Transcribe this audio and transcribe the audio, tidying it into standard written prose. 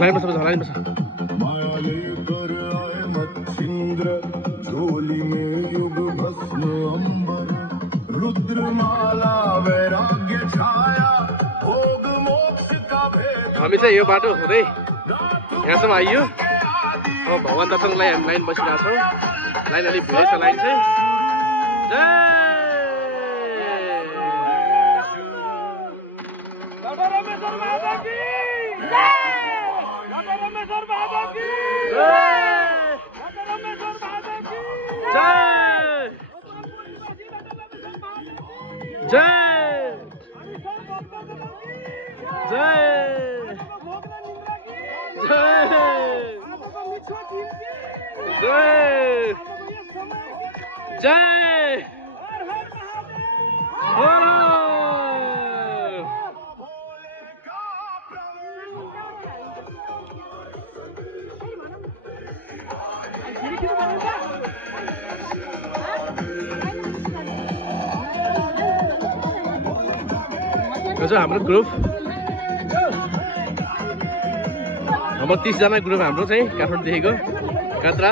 लाइनमा सब लाइनमा छ हामी चाहिँ यो बाटो हुँदै यहाँसम्म आइयो अब भगवान दर्शनलाई हामी लाइन बसिरहेको छौँ लाइन अलिक भिडै छ लाइन चाहिँ हाम्रो ग्रुप हाम्रो 30 जना ग्रुप हाम्रो चाहिँ काठमाडौँदेखिको कात्रा